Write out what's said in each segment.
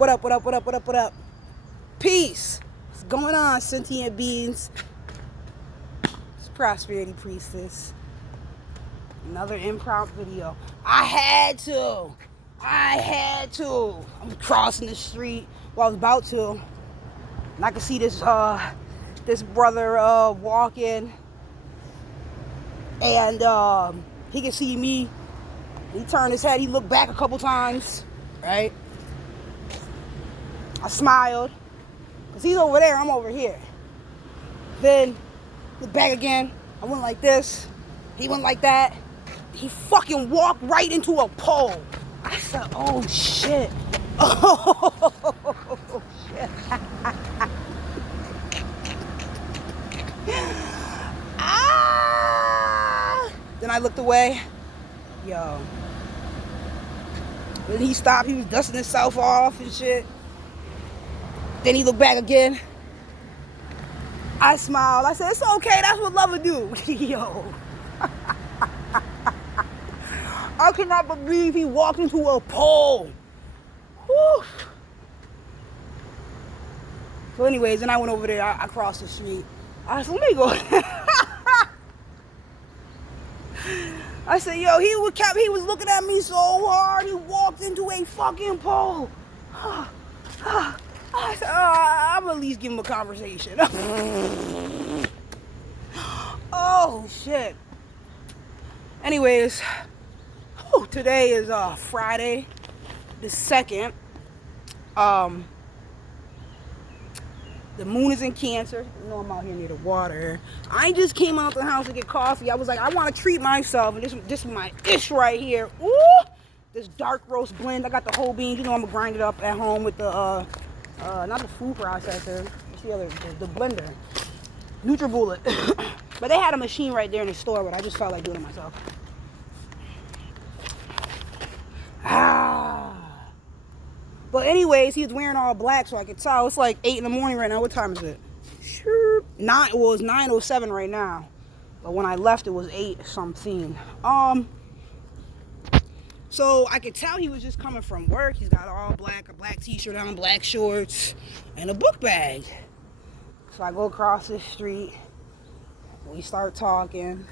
What up, what up, what up, what up, what up? Peace. What's going on, sentient beings? It's Prosperity Priestess. Another improv video. I had to. I'm crossing the street. Well, I was about to. And I could see this brother walking. And he could see me. He turned his head. He looked back a couple times. Right? I smiled. Because he's over there. I'm over here. Then, look back again. I went like this. He went like that. He fucking walked right into a pole. I said, oh shit. Oh shit. Then I looked away. Yo. Then he stopped. He was dusting himself off and shit. Then he looked back again. I smiled. I said, it's okay. That's what love would do. Yo. I cannot believe he walked into a pole. Whew. So anyways, then I went over there. I crossed the street. I said, let me go. I said, yo, he was looking at me so hard, he walked into a fucking pole. I said, I'm at least give him a conversation. Oh, shit. Anyways, today is Friday the 2nd. The moon is in Cancer. You know I'm out here near the water. I just came out the house to get coffee. I was like, I want to treat myself. And this is my ish right here. Ooh! This dark roast blend. I got the whole beans. You know I'm going to grind it up at home with the, not the food processor. What's the other? The blender. NutriBullet. But they had a machine right there in the store, but I just felt like doing it myself. But anyways, he was wearing all black, so I could tell. It's like 8 in the morning right now. What time is it? Sure. Well, it's 9:07 right now. But when I left, it was 8 something. So I could tell he was just coming from work. He's got all black, a black t-shirt on, black shorts, and a book bag. So I go across the street. We start talking.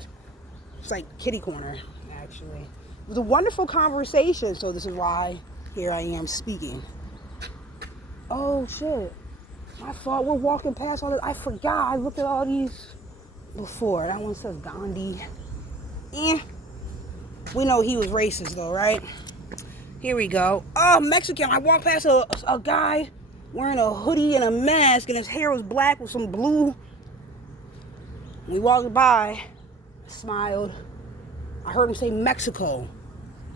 It's like kitty corner, actually. It was a wonderful conversation, so this is why here I am speaking. Oh shit. My fault. We're walking past all this. I forgot. I looked at all these before. That one says Gandhi. We know he was racist though, right? Here we go. Oh, Mexican. I walked past a guy wearing a hoodie and a mask, and his hair was black with some blue. We walked by. I smiled. I heard him say Mexico.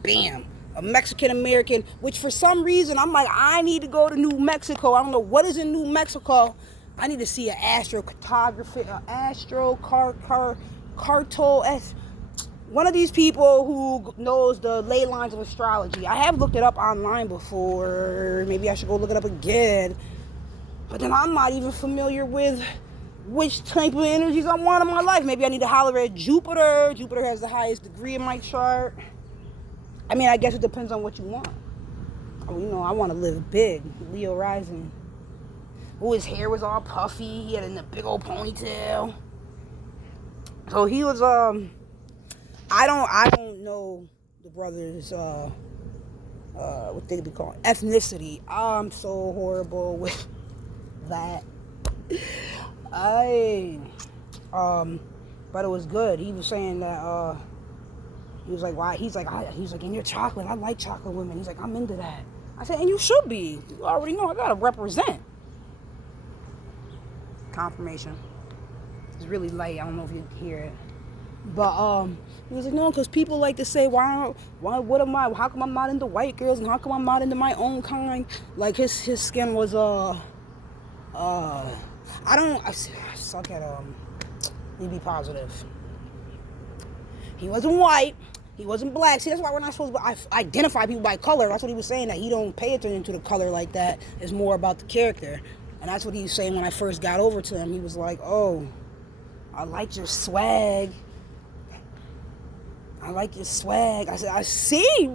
Bam. A Mexican-American, which for some reason, I'm like, I need to go to New Mexico. I don't know what is in New Mexico. I need to see an astrocartography, one of these people who knows the ley lines of astrology. I have looked it up online before. Maybe I should go look it up again. But then I'm not even familiar with which type of energies I want in my life. Maybe I need to holler at Jupiter. Jupiter has the highest degree in my chart. I mean, I guess it depends on what you want. You know, I want to live big. Leo rising. Oh, his hair was all puffy. He had a big old ponytail. So he was, I don't know the brother's, what they be called, ethnicity. I'm so horrible with that. But it was good. He was saying that, he was like, why? He's like, in your chocolate, I like chocolate women. He's like, I'm into that. I said, and you should be. You already know I gotta represent. Confirmation. It's really light. I don't know if you can hear it. But he was like, no, because people like to say, how come I'm not into white girls, and how come I'm not into my own kind? Like his skin was I suck at be positive. He wasn't white. He wasn't black. See, that's why we're not supposed to identify people by color. That's what he was saying, that he don't pay attention to the color like that. It's more about the character. And that's what he was saying when I first got over to him. He was like, oh, I like your swag. I like your swag. I said, I see.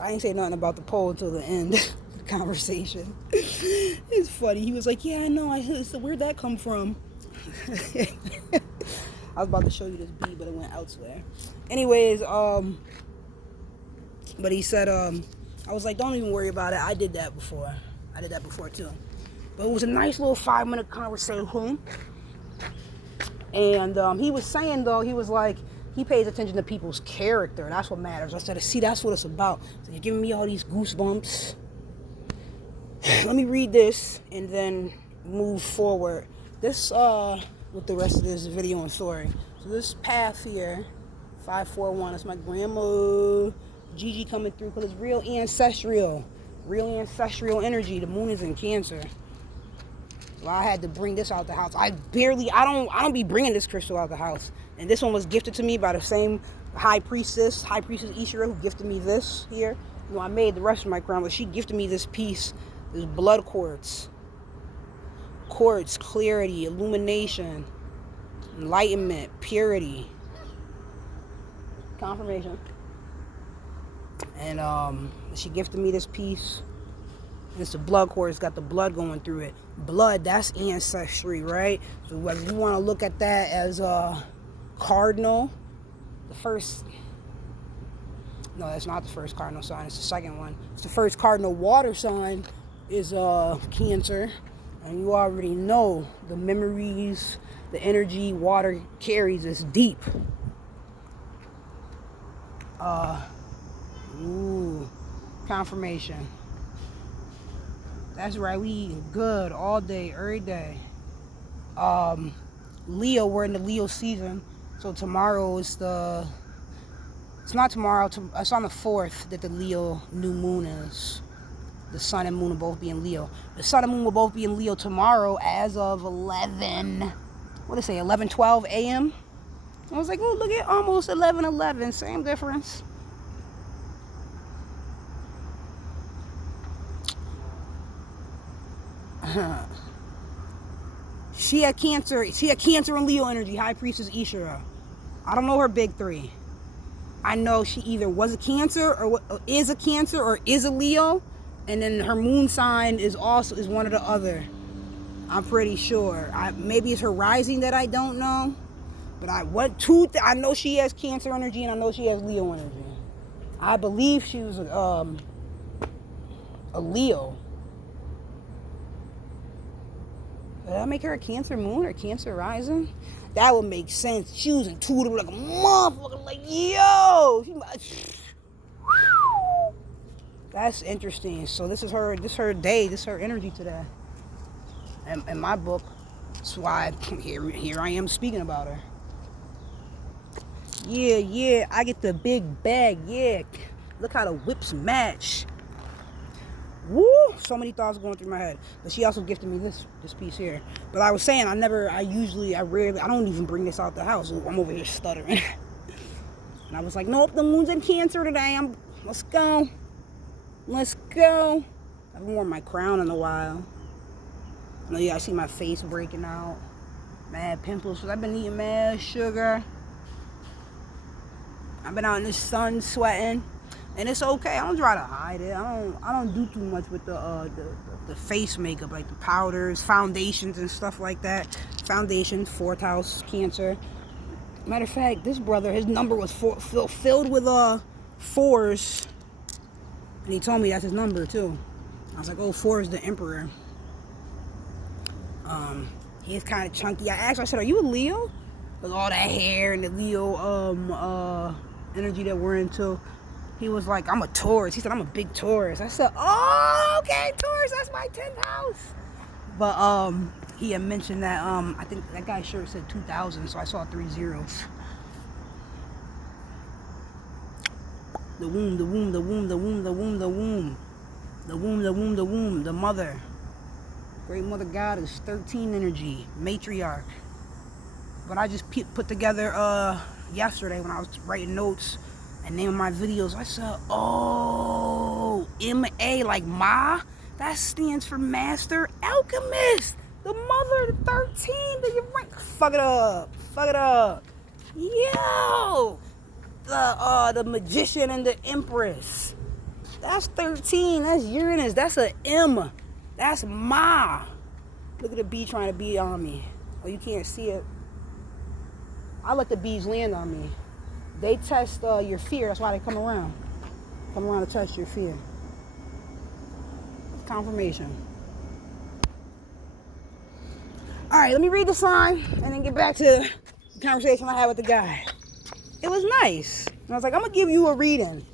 I ain't say nothing about the poll until the end of the conversation. It's funny. He was like, yeah, I know. So where'd that come from? I was about to show you this bead, but it went elsewhere. Anyways, but he said, I was like, don't even worry about it. I did that before. I did that before too. But it was a nice little 5-minute conversation. And he was saying, though, he was like, he pays attention to people's character. That's what matters. I said, see, that's what it's about. So you're giving me all these goosebumps. Let me read this and then move forward. This, with the rest of this video and story. So this path here, 541, that's my grandma Gigi coming through, because it's real ancestral energy. The moon is in Cancer. So I had to bring this out the house. I don't be bringing this crystal out the house. And this one was gifted to me by the same high priestess Ishira, who gifted me this here. You know, I made the rest of my crown, but she gifted me this piece, this blood quartz. Quartz, clarity, illumination, enlightenment, purity, confirmation. And she gifted me this piece. It's the blood quartz. It's got the blood going through it. Blood, that's ancestry, right? So whether you want to look at that as cardinal, the first, no, that's not the first cardinal sign. It's the second one. It's the first cardinal water sign is Cancer. And you already know the memories, the energy water carries is deep. Confirmation. That's right, we eating good all day, every day. Leo, we're in the Leo season. So tomorrow is it's not tomorrow, it's on the 4th that the Leo new moon is. The sun and moon will both be in Leo. The sun and moon will both be in Leo tomorrow as of 11:12 a.m. I was like, oh, look at almost 11:11, same difference. She had Cancer and Leo energy, High Priestess Ishira. I don't know her big three. I know she either was a Cancer or is a Cancer or is a Leo. And then her moon sign is one of the other. I'm pretty sure. Maybe it's her rising that I don't know. But I know she has Cancer energy and I know she has Leo energy. I believe she was a Leo. Did that make her a Cancer moon or Cancer rising? That would make sense. She was intuitive like a motherfucker. Like, yo! That's interesting. So this is her day. This is her energy today. In my book. That's why here I am speaking about her. Yeah. I get the big bag. Yeah. Look how the whips match. Woo! So many thoughts going through my head. But she also gifted me this piece here. But I was saying, I don't even bring this out the house. I'm over here stuttering. And I was like, nope, the moon's in Cancer today. Let's go. I haven't worn my crown in a while. I know you guys see my face breaking out. Mad pimples, because I've been eating mad sugar. I've been out in the sun sweating. And it's okay. I don't try to hide it. I don't do too much with the face makeup, like the powders, foundations, and stuff like that. Foundation, 4th house, Cancer. Matter of fact, this brother, his number was filled with 4s. And he told me that's his number too. I was like, oh, 4 is the Emperor. He's kind of chunky. I said, are you a Leo? With all that hair and the Leo energy that we're into. He was like, I'm a Taurus. He said, I'm a big Taurus. I said, oh, okay, Taurus, that's my 10th house. But he had mentioned that, I think that guy's shirt said 2000, so I saw 3 zeros. The womb, the mother. Great Mother Goddess, 13 energy, matriarch. But I just put together yesterday when I was writing notes and naming my videos. I said, oh, MA, like Ma, that stands for Master Alchemist. The mother, the 13, you're right. Fuck it up. Yo, the magician and the empress. That's 13. That's Uranus. That's a M. That's Ma. Look at the bee trying to be on me. Oh, you can't see it. I let the bees land on me. They test your fear. That's why they come around. Come around to test your fear. Confirmation. All right, let me read the sign and then get back to the conversation I had with the guy. It was nice. And I was like, I'm going to give you a reading.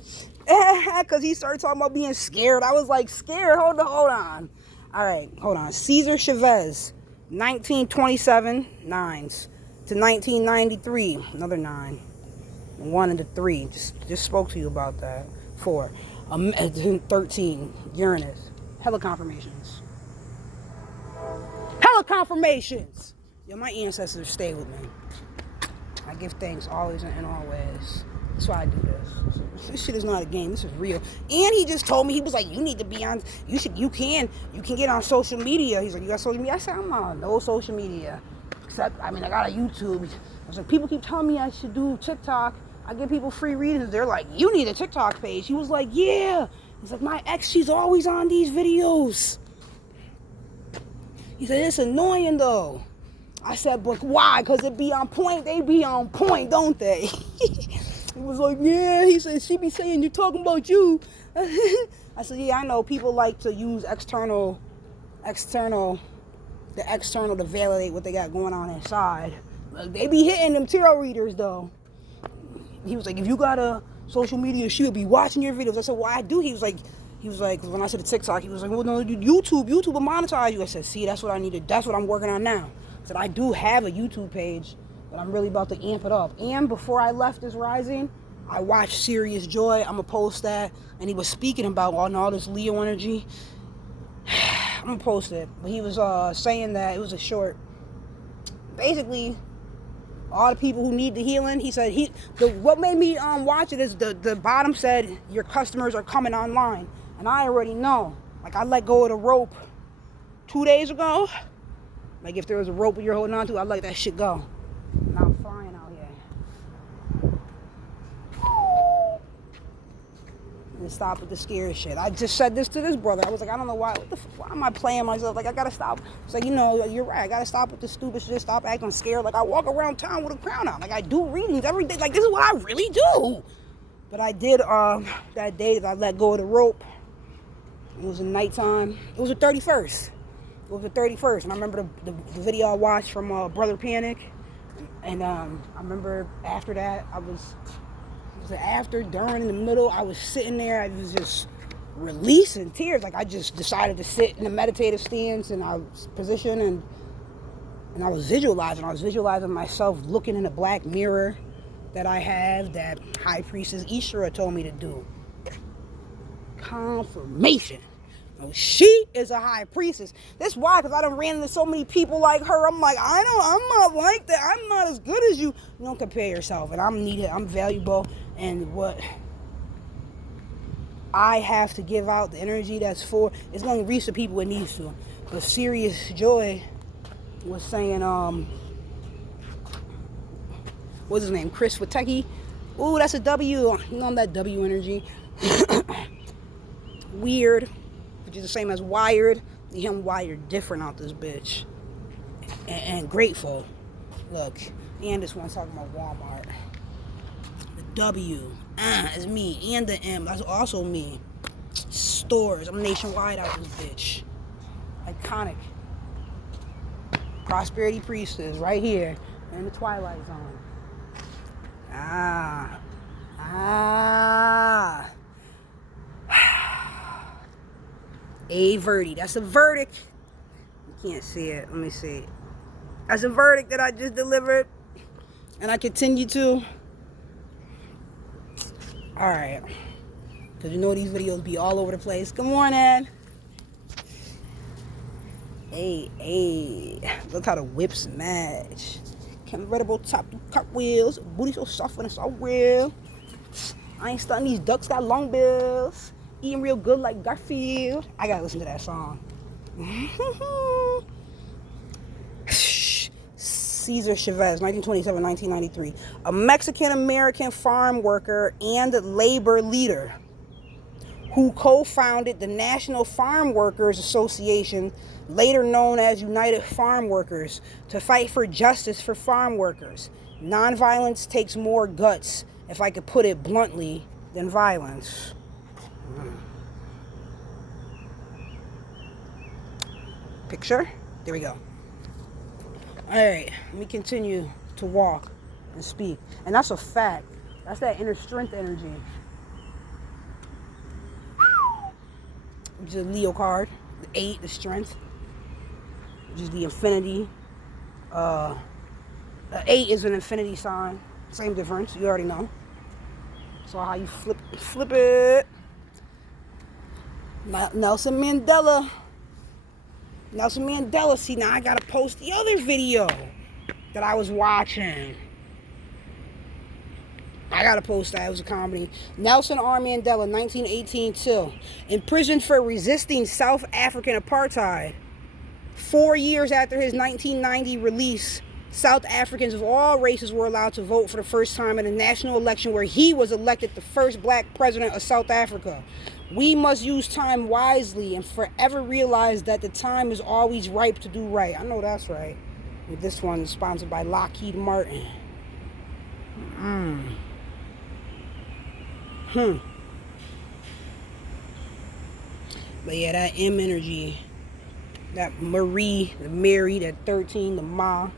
Because he started talking about being scared. I was like, scared? Hold on. All right, hold on. Cesar Chavez, 1927, nines. To 1993, another 9. 1 and the 3. Just spoke to you about that. 4. 13, Uranus. Hella confirmations. Hella confirmations. Yo, my ancestors stay with me. I give thanks always and always. That's why I do this. This shit is not a game. This is real. And he just told me, he was like, you need to be on, you can get on social media. He's like, you got social media? I said, I'm on no social media. Except, I got a YouTube. I was like, people keep telling me I should do TikTok. I give people free readings. They're like, you need a TikTok page. He was like, yeah. He's like, my ex, she's always on these videos. He said, it's annoying though. I said, but why? Because it be on point. They be on point, don't they? He was like, yeah. He said, she be saying you're talking about you. I said, yeah, I know. People like to use external to validate what they got going on inside. Like, they be hitting them tarot readers though. He was like, if you got a social media, she would be watching your videos. I said, well, I do. He was like, when I said the TikTok, he was like, well, no, YouTube will monetize you. I said, see, that's what I needed. That's what I'm working on now. I said, I do have a YouTube page, but I'm really about to amp it up. And before I left this rising, I watched Serious Joy. I'm going to post that. And he was speaking about all this Leo energy. I'm going to post it. But he was saying that it was a short. Basically, all the people who need the healing, he said, what made me watch it is the bottom said, your customers are coming online. And I already know. Like, I let go of the rope 2 days ago. Like, if there was a rope you're holding on to, I'd let that shit go. Now I'm flying out here. And stop with the scary shit. I just said this to this brother. I was like, I don't know why. Why am I playing myself? Like, I gotta stop. It's like, you're right. I gotta stop with the stupid shit. Stop acting scared. Like, I walk around town with a crown on. Like, I do readings every day. Like, this is what I really do. But I did that day that I let go of the rope. It was a nighttime. It was the 31st. It was the 31st. And I remember the video I watched from Brother Panic. And I remember after that, it was after, during, in the middle, I was sitting there. I was just releasing tears. Like, I just decided to sit in a meditative stance and I was positioned and I was visualizing. I was visualizing myself looking in a black mirror that I have that High Priestess Ishra told me to do. Confirmation. She is a high priestess. That's why, because I done ran into so many people like her. I'm like, I'm not like that. I'm not as good as you. You don't compare yourself. And I'm needed. I'm valuable. And what I have to give out, the energy that's for, it's going to reach the people it needs to. But Serious Joy was saying, what's his name? Chris Witecki. Ooh, that's a W. You know, that W energy. Weird. Which is the same as wired. Him wired different out this bitch. And grateful. Look, and this one's talking about Walmart. The W is me. And the M, that's also me. Stores. I'm nationwide out this bitch. Iconic. Prosperity Priestess right here in the Twilight Zone. A verdict. That's a verdict. You can't see it. Let me see. That's a verdict that I just delivered. And I continue to. Alright. Because these videos be all over the place. Good morning. Hey. Look how the whips match. Convertible top cut wheels. Booty so soft and it's so real. I ain't stunning these ducks got long bills. Eating real good like Garfield. I gotta listen to that song. Cesar Chavez, 1927-1993. A Mexican-American farm worker and labor leader who co-founded the National Farm Workers Association, later known as United Farm Workers, to fight for justice for farm workers. Nonviolence takes more guts, if I could put it bluntly, than violence. Picture? There we go. All right, let me continue to walk and speak. And that's a fact. That's that inner strength energy. Which is a Leo card. The 8, the strength. Which is the infinity. The 8 is an infinity sign. Same difference, you already know. So how you flip it. Nelson Mandela. See, now I gotta post the other video that I was watching. I gotta post that. It was a comedy. Nelson R. Mandela, 1918 till. Imprisoned for resisting South African apartheid. 4 years after his 1990 release, South Africans of all races were allowed to vote for the first time in a national election where he was elected the first black president of South Africa. We must use time wisely and forever realize that the time is always ripe to do right. I know that's right. And this one is sponsored by Lockheed Martin. But yeah, that M energy, that Marie, the Mary, that 13, the Ma,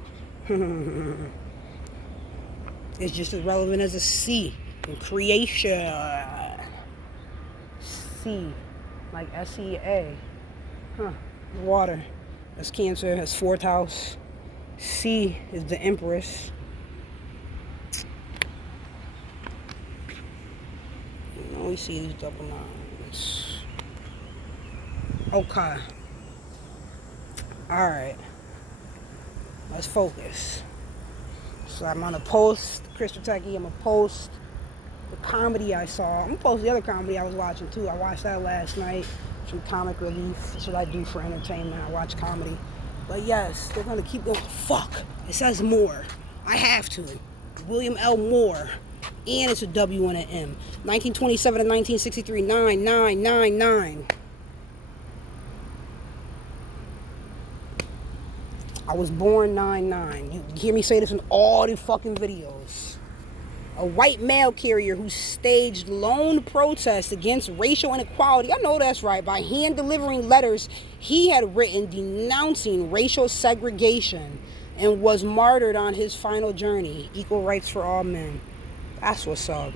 it's just as relevant as a C in creation. C, like S-E-A. Water, that's Cancer, that's 4th house. C is the Empress. You know, we see these double lines. Okay. Alright. Let's focus. So I'm gonna post Crystal Techie, I'm gonna post the comedy I saw. I'm gonna post the other comedy I was watching too. I watched that last night. Some comic relief. That's what I do for entertainment. I watch comedy. But yes, they're gonna keep going. Fuck. It says Moore. I have to. William L. Moore. And it's a W and an M. 1927 to 1963. 9999. I was born 99. You hear me say this in all the fucking videos. A white mail carrier who staged lone protests against racial inequality. I know that's right. By hand delivering letters he had written denouncing racial segregation and was martyred on his final journey. Equal rights for all men. That's what's up.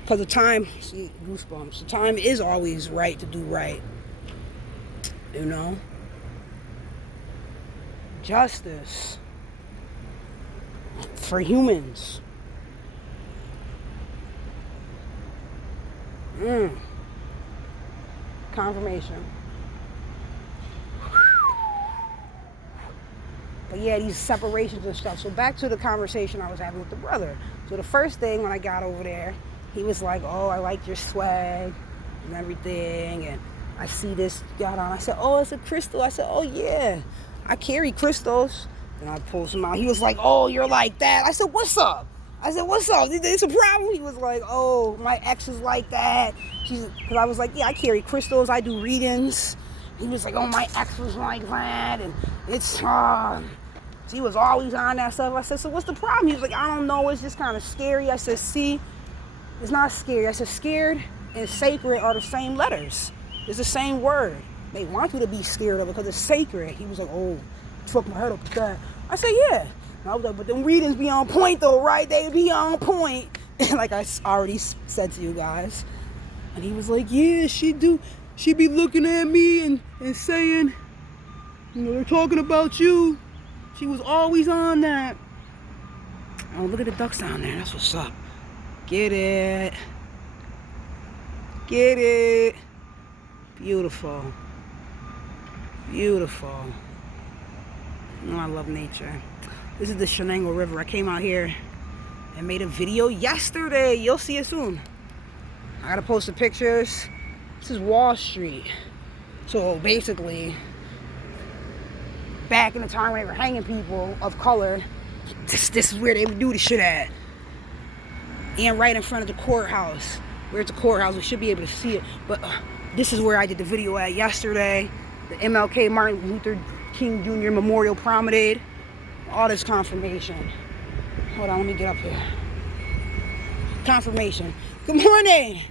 Because the time, see, goosebumps. The time is always right to do right. You know? Justice. For humans. Confirmation. But yeah, these separations and stuff. So back to the conversation I was having with the brother. So the first thing when I got over there, he was like, oh, I like your swag and everything. And I see this got on. I said, oh, it's a crystal. I said, oh, yeah, I carry crystals. And I pulled some out. He was like, oh, you're like that. I said, what's up? I said, what's up? It's a problem? He was like, oh, my ex is like that. Because I was like, yeah, I carry crystals. I do readings. He was like, oh, my ex was like that. And it's, he was always on that stuff. I said, so what's the problem? He was like, I don't know. It's just kind of scary. I said, see, it's not scary. I said, scared and sacred are the same letters. It's the same word. They want you to be scared of it because it's sacred. He was like, oh, fuck my head up with that. I said, yeah. And I was like, but them readings be on point though, right? They be on point. Like I already said to you guys. And he was like, yeah, she do. She be looking at me and saying, you know, they're talking about you. She was always on that. Oh, look at the ducks down there. That's what's up. Get it. Get it. Beautiful. Beautiful. Oh, I love nature. This is the Shenango River. I came out here and made a video yesterday. You'll see it soon. I gotta post the pictures. This is Wall Street. So basically, back in the time when they were hanging people of color, this is where they would do the shit at. And right in front of the courthouse. We're at the courthouse. We should be able to see it. But this is where I did the video at yesterday. The MLK Martin Luther King Jr. Memorial Promenade. All this confirmation. Hold on, let me get up here. Confirmation. Good morning.